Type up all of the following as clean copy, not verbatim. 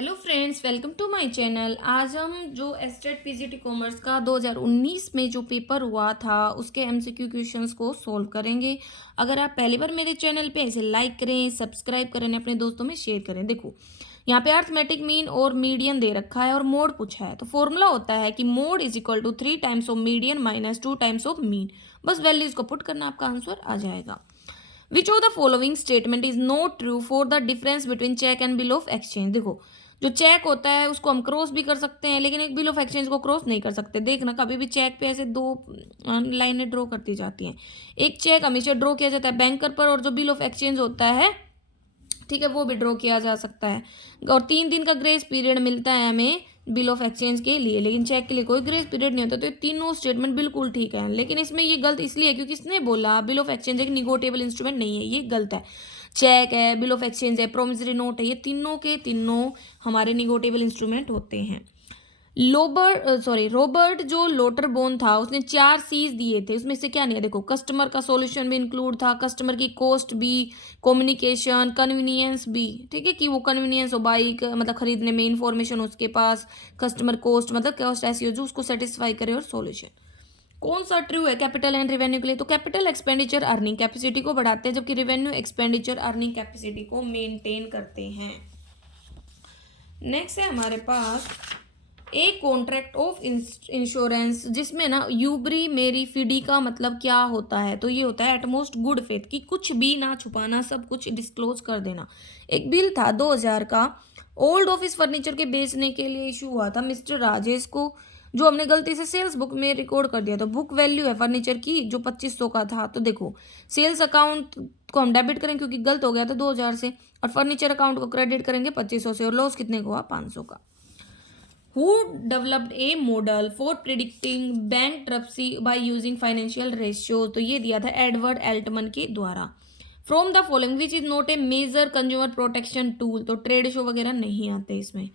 Hello friends, welcome to my channel. आज हम जो एस्टेट पीजीटी कॉमर्स का 2019 में जो पेपर हुआ था उसके एमसीक्यू क्वेश्चंस को सोल्व करेंगे। अगर आप पहली बार मेरे चैनल पे ऐसे लाइक करें, सब्सक्राइब करें, अपने दोस्तों में शेयर करें। देखो यहाँ पे अर्थमेटिक मीन और मीडियन दे रखा है और मोड पूछा है, तो फॉर्मूला होता है कि mode is equal to 3 times of median minus 2 times of mean. बस वैल्यूज को पुट करना, आपका आंसर आ जाएगा। Which of the following statement is not true for the difference between cheque and bill of exchange. देखो जो check होता है उसको हम क्रॉस भी कर सकते हैं, लेकिन एक बिल ऑफ एक्सचेंज को क्रॉस नहीं कर सकते। देखना कभी भी चेक पे ऐसे दो लाइनें ड्रॉ करती जाती हैं। एक चेक हमेशा ड्रॉ किया जाता है बैंकर पर, और जो बिल ऑफ एक्सचेंज होता है, ठीक है, वो भी ड्रॉ किया जा सकता है। और 3 दिन का ग्रेस पीरियड मिलता है हमें बिल ऑफ एक्सचेंज के लिए, लेकिन चेक के लिए कोई ग्रेस पीरियड नहीं होता। तो ये तीनों स्टेटमेंट बिल्कुल ठीक है, लेकिन इसमें ये गलत इसलिए है क्योंकि इसने बोला बिल ऑफ एक्सचेंज एक निगोटिएबल इंस्ट्रूमेंट नहीं है। ये गलत है। चेक है, बिल ऑफ एक्सचेंज है, प्रोमिसरी नोट है, ये तीनों के तीनों हमारे निगोटिएबल इंस्ट्रूमेंट होते हैं। रॉबर्ट जो लोटरबोन था उसने 4 C's दिए थे, उसमें से क्या नहीं है। देखो कस्टमर का सॉल्यूशन भी इंक्लूड था, कस्टमर की कॉस्ट भी, कम्युनिकेशन, कन्वीनियंस भी। ठीक है, कि वो कन्वीनियंस हो बाइक मतलब खरीदने में, इंफॉर्मेशन उसके पास, कस्टमर कॉस्ट मतलब कॉस्ट ऐसी हो जो उसको सेटिस्फाई करे, और सॉल्यूशन। कौन सा ट्रू है कैपिटल एंड रिवेन्यू के लिए? तो कैपिटल एक्सपेंडिचर अर्निंग कैपेसिटी को बढ़ाते हैं, जबकि रिवेन्यू एक्सपेंडिचर अर्निंग कैपेसिटी को मेंटेन करते हैं। नेक्स्ट है हमारे पास एक कॉन्ट्रैक्ट ऑफ इंश्योरेंस, जिसमें ना यूबरी मेरी फिडी का मतलब क्या होता है? तो ये होता है एटमोस्ट गुड फेथ, कि कुछ भी ना छुपाना, सब कुछ डिस्क्लोज कर देना। एक बिल था 2000 का ओल्ड ऑफिस फर्नीचर के बेचने के लिए इशू हुआ था मिस्टर राजेश को, जो हमने गलती से सेल्स बुक में रिकॉर्ड कर दिया। तो बुक वैल्यू है फर्नीचर की जो 2500 का था। तो देखो सेल्स अकाउंट को हम डेबिट करेंगे क्योंकि गलत हो गया था 2000 से, और फर्नीचर अकाउंट को क्रेडिट करेंगे 2500 से, और लॉस कितने को हुआ? 500 का। Who developed a model for predicting bankruptcy by using financial ratios? तो ये दिया था एडवर्ड एल्टमन के द्वारा। From the following which is not a major consumer protection tool? तो ट्रेड शो वगैरह नहीं आते इसमें।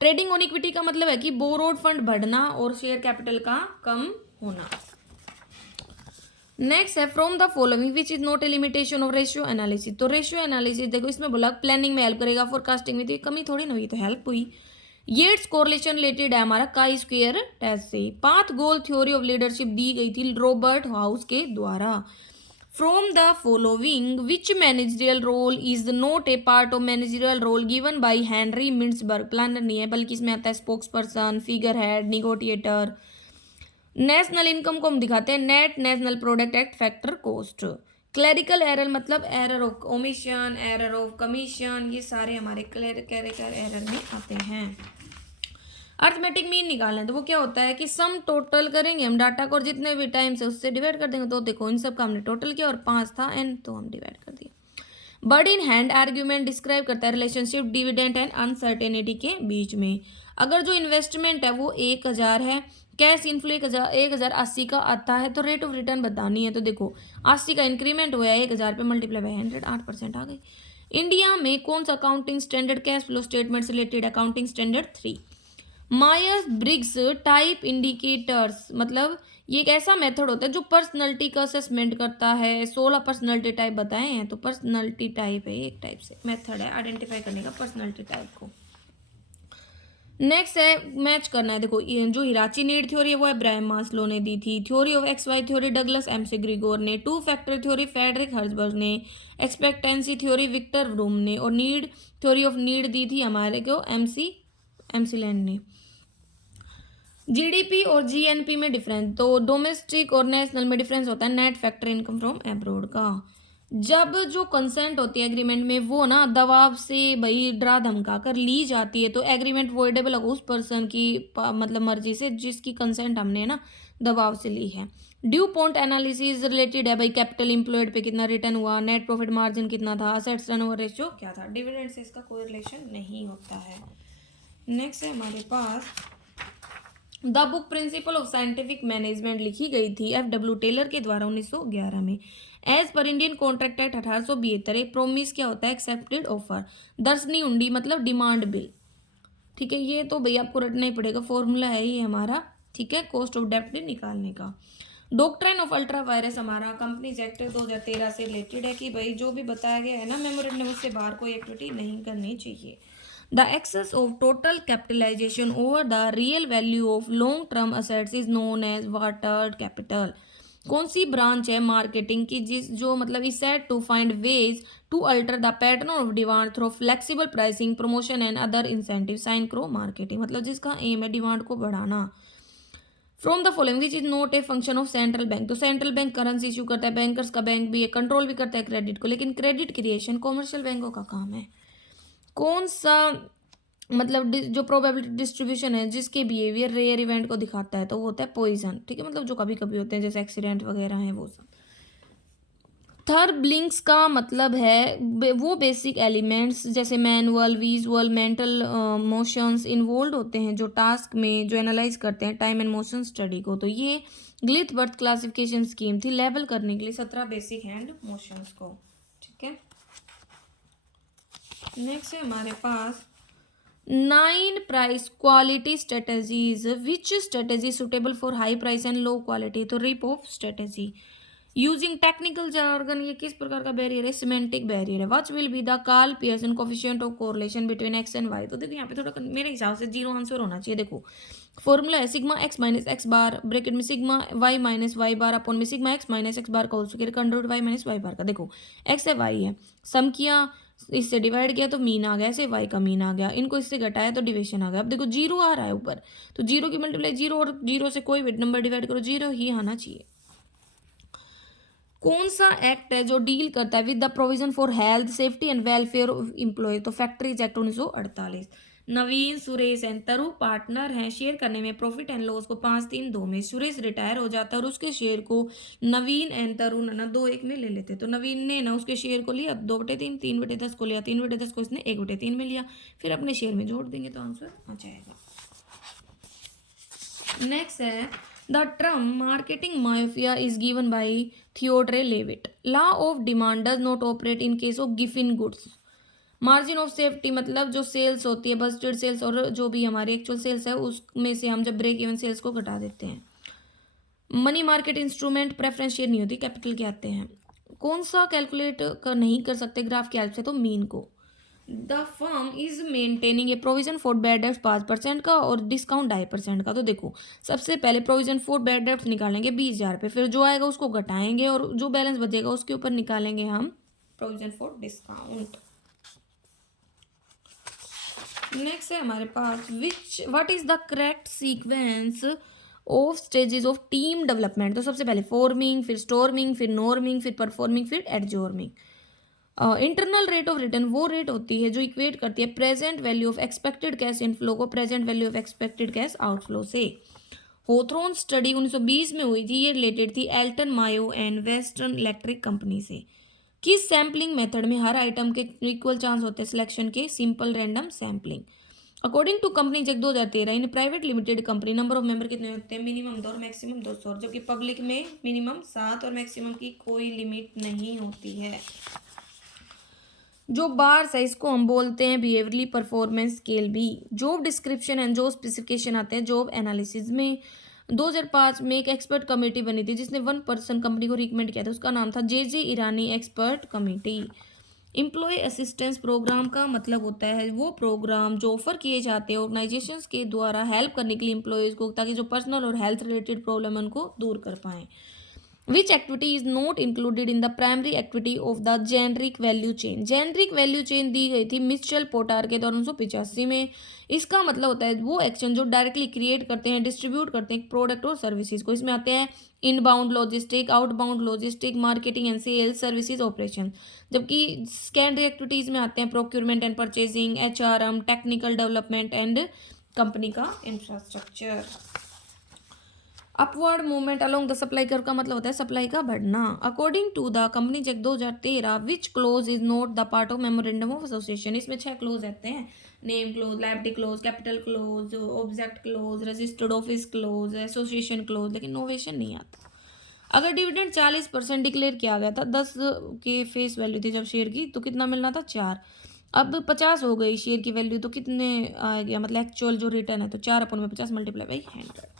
ट्रेडिंग ऑन इक्विटी का मतलब है कि बोरोड फंड बढ़ना और शेयर कैपिटल का कम होना। नेक्स्ट है from the following which is not A limitation of ratio analysis? तो रेशियो एनालिसिस देखो इसमें बोला प्लानिंग में हेल्प करेगा, फोरकास्टिंग में, तो कमी थोड़ी ना हुई, तो हेल्प हुई। येट्स कोरिलेशन रिलेटेड है हमारा काई स्क्वायर टेस्ट से। Path goal theory of leadership दी गई थी रॉबर्ट हाउस के द्वारा। From the following which managerial role is not a part of managerial role given by Henry Mintzberg? Planner नहीं है, बल्कि इसमें आता है spokesperson, figurehead, negotiator. National income को हम दिखाते हैं net national product at factor cost. Clerical error मतलब error of omission, error of commission, ये सारे हमारे क्लरिकल एरर में आते हैं। अर्थमेटिक मीन निकालना है, तो वो क्या होता है कि सम टोटल करेंगे हम डाटा को, और जितने भी टाइम से उससे डिवाइड कर देंगे। तो देखो इन सब का हमने टोटल किया और 5 था एन, तो हम डिवाइड कर दिया। Bird in hand argument describe करता है रिलेशनशिप डिविडेंड एंड अनसर्टेनिटी के बीच में। अगर जो इन्वेस्टमेंट है वो 1000 है, कैश इनफ्लो 1080 का आता है, तो रेट ऑफ रिटर्न बतानी है। तो देखो 80 का इंक्रीमेंट हुआ है 1000 पे, मल्टीप्लाई बाय 100, 8% आ गई। इंडिया में कौन सा accounting standard cash flow statement से related? Accounting standard 3। Myers Briggs type indicators मतलब ये एक ऐसा मेथड होता है जो पर्सनैलिटी का असेसमेंट करता है। 16 पर्सनैलिटी टाइप बताए हैं, तो पर्सनैलिटी टाइप है, एक टाइप से मेथड है आइडेंटिफाई करने का पर्सनैलिटी टाइप को। नेक्स्ट है मैच करना है। देखो जो हिराची नीड थ्योरी है वो अब्राहम मास्लो ने दी थी। Theory of X Y theory Douglas McGregor ने। 2 फैक्टर थ्योरी फ्रेडरिक हर्जबर्ग ने। एक्सपेक्टेंसी थ्योरी विक्टर ब्रूम ने। और नीड थ्योरी ऑफ नीड दी थी हमारे को एमसी लैंड ने। जीडीपी और जीएनपी में डिफरेंस, तो डोमेस्टिक और नेशनल में डिफरेंस होता है net factor income from abroad का। जब जो कंसेंट होती है एग्रीमेंट में वो ना दबाव से भाई डरा धमका कर ली जाती है, तो एग्रीमेंट वॉइडेबल होगा उस पर्सन की मतलब मर्जी से जिसकी कंसेंट हमने ना दबाव से ली है। ड्यू पॉइंट एनालिसिस रिलेटेड है भाई कैपिटल एम्प्लॉयड पे कितना रिटर्न हुआ, नेट प्रॉफिट मार्जिन कितना था, असेट्स टर्नओवर रेशियो क्या था। डिविडेंड से इसका कोई रिलेशन नहीं होता है। नेक्स्ट है हमारे पास the book principle of scientific management लिखी गई थी एफ.डब्ल्यू. टेलर के द्वारा 1911 में। As per Indian contract act 1872 एक प्रोमिस क्या होता है? Accepted offer. दर्शनी हुंडी मतलब डिमांड बिल। ठीक है, ये तो भैया आपको रटना ही पड़ेगा, फॉर्मूला है ये हमारा। ठीक है, कॉस्ट ऑफ डेप्ट निकालने का। डॉक्ट्राइन ऑफ अल्ट्रा वायरस हमारा कंपनीज एक्ट 2013 से रिलेटेड है कि भाई जो भी बताया गया है ना मेमोरेंडम उससे बाहर कोई एक्टिविटी नहीं करनी चाहिए। The excess of total capitalisation over the real value of long term assets is known as watered capital. कौन सी ब्रांच है मार्केटिंग की जिस जो मतलब is said to find ways to alter the pattern of demand through flexible pricing promotion and other incentive synchro marketing, मतलब जिसका aim है डिमांड को बढ़ाना। From the following which is not a function of central bank, तो central bank currency issue करता है, bankers का bank भी है, कंट्रोल भी करता है क्रेडिट को, लेकिन क्रेडिट क्रिएशन कॉमर्शियल बैंकों का काम है। कौन सा मतलब जो प्रोबेबिलिटी डिस्ट्रीब्यूशन है जिसके बिहेवियर रेयर इवेंट को दिखाता है, तो वो होता है पॉइजन, ठीक है, मतलब जो कभी कभी होते हैं जैसे एक्सीडेंट वगैरह हैं वो सब। थर्बलिंक्स का मतलब है वो बेसिक एलिमेंट्स जैसे manual visual mental motions involve होते हैं जो टास्क में जो एनालाइज करते हैं टाइम एंड मोशन स्टडी को। तो ये ग्लिथ बर्थ क्लासिफिकेशन स्कीम थी लेवल करने के लिए 17 बेसिक हैंड मोशंस को, ठीक है। नेक्स्ट है हमारे पास 9 price quality strategies, which strategy suitable for high price and low quality, तो rip off strategy. Using technical jargon, ये किस प्रकार का बैरियर है, सिमेंटिक बैरियर है। What will be the Karl Pearson coefficient of correlation between X and Y, तो देखो यहाँ पे थोड़ा मेरे हिसाब से जीरो आंसर होना चाहिए। देखो फॉर्मूला है sigma X minus X bar bracket में sigma Y minus Y bar upon में sigma X minus X bar का whole square control Y minus Y bar का। देखो एक्स है वाई है, सम किया इससे डिवाइड किया तो मीन आ गया, ऐसे वाई का मीन आ गया, इनको इससे घटाया तो डिविजन आ गया। अब देखो जीरो आ रहा है ऊपर, तो जीरो की मल्टीप्लाई जीरो और जीरो से कोई भी नंबर डिवाइड करो जीरो ही आना चाहिए। कौन सा एक्ट है जो डील करता है with the provision for health safety and welfare of employ, तो factories act 1948। Naveen Suresh and Taru partner हैं, शेयर करने में प्रॉफिट एंड लॉस को 5-3-2 में। सुरेश रिटायर हो जाता है और उसके शेयर को नवीन एंड तरुण ना 2-1 में ले लेते, तो नवीन ने ना उसके शेयर को लिया 2/3, 3/10 को लिया, 3/10 को इसने 1/3 में लिया, फिर अपने शेयर में जोड़ देंगे तो आंसर आ जाएगा। नेक्स्ट है the term marketing myopia is given by Theodore Levitt. Law of demand does not operate in case of गिवन गुड्स। मार्जिन ऑफ सेफ्टी मतलब जो सेल्स होती है बजटेड सेल्स और जो भी हमारी एक्चुअल सेल्स है उसमें से हम जब ब्रेक इवन सेल्स को घटा देते हैं। Money market instrument preference share नहीं होती, कैपिटल के आते हैं। कौन सा कैलकुलेट नहीं कर सकते ग्राफ की हेल्प से, तो मीन को। The firm is maintaining A provision for bad डेब्ट 5% का और डिस्काउंट 2.5% का। तो देखो सबसे पहले प्रोविजन फॉर बैड डेब्ट निकालेंगे 20,000 पे, फिर जो आएगा उसको घटाएंगे और जो बैलेंस बचेगा उसके ऊपर निकालेंगे हम प्रोविजन फॉर डिस्काउंट। नेक्स्ट है हमारे पास what is the correct sequence of stages of team development, तो सबसे पहले फॉर्मिंग, फिर स्टॉर्मिंग, फिर नॉर्मिंग, फिर परफॉर्मिंग, फिर adjourning. Internal rate of return वो रेट होती है जो इक्वेट करती है present value of expected cash inflow को present value of expected cash outflow से। होथ्रोन स्टडी 1920 में हुई थी, ये रिलेटेड थी Elton Mayo and Western Electric company से। किस सैम्पलिंग मेथड में हर आइटम के इक्वल चांस होते हैं सिलेक्शन के, simple random sampling. According to company check 2013 in private limited company number of member कितने होते हैं, मिनिमम 2 और मैक्सिमम 200, जबकि पब्लिक में मिनिमम 7 और मैक्सिमम की कोई लिमिट नहीं होती है। जो बार्स है इसको हम बोलते हैं बिहेवियरली परफॉर्मेंस स्केल भी। Job description and job specification आते हैं जॉब एनालिसिस में। 2005 में एक एक्सपर्ट कमेटी बनी थी जिसने 1 पर्सन कंपनी को रिकमेंड किया था, उसका नाम था J Irani expert committee. Employ assistance programme का मतलब होता है वो प्रोग्राम जो ऑफर किए जाते हैं ऑर्गेनाइजेशंस के द्वारा हेल्प करने के लिए एम्प्लॉयज़ को, ताकि जो पर्सनल और हेल्थ रिलेटेड प्रॉब्लम है उनको दूर कर पाएँ। Which activity is not included in the primary activity of the generic value chain? Generic value chain दी गई थी मिचेल पोटार के द्वारा 1985 में। इसका मतलब होता है वो एक्शन जो डायरेक्टली क्रिएट करते हैं डिस्ट्रीब्यूट करते हैं प्रोडक्ट और सर्विसेज को। इसमें आते हैं inbound logistic, outbound logistic, marketing and sales, services, operation. जबकि सेकेंडरी एक्टिविटीज़ में आते हैं procurement and purchasing, HRM, technical development and company का infrastructure. Upward movement along the supply curve का मतलब होता है सप्लाई का बढ़ना। According to the company check 2013 which clause is not the part of memorandum of association. इसमें 6 clause रहते हैं, name clause, liability clause, capital clause, object close, registered office close, association close, लेकिन नोवेशन नहीं आता। अगर dividend 40% declare किया गया था, 10 के फेस वैल्यू थी जब शेयर की, तो कितना मिलना था 4। अब 50 हो गई शेयर की वैल्यू, तो कितने आ गया मतलब एक्चुअल जो रिटर्न है, तो 4/50 मल्टीप्लाई बाई 100।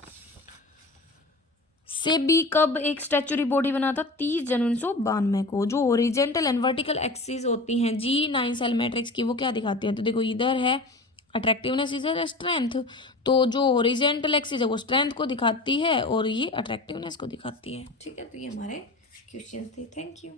सेबी कब एक स्टैचुरी बॉडी बना था, 30 जनवरी 1992 को। जो ओरिजेंटल एंड वर्टिकल एक्सिस होती हैं G9 सेल मैट्रिक्स की वो क्या दिखाती हैं, तो देखो इधर है अट्रैक्टिवनेस इज अ स्ट्रेंथ। तो जो हॉरिजेंटल एक्सिस है वो स्ट्रेंथ को दिखाती है और ये अट्रैक्टिवनेस को दिखाती है। ठीक है, तो ये हमारे क्वेश्चन थे। Thank you.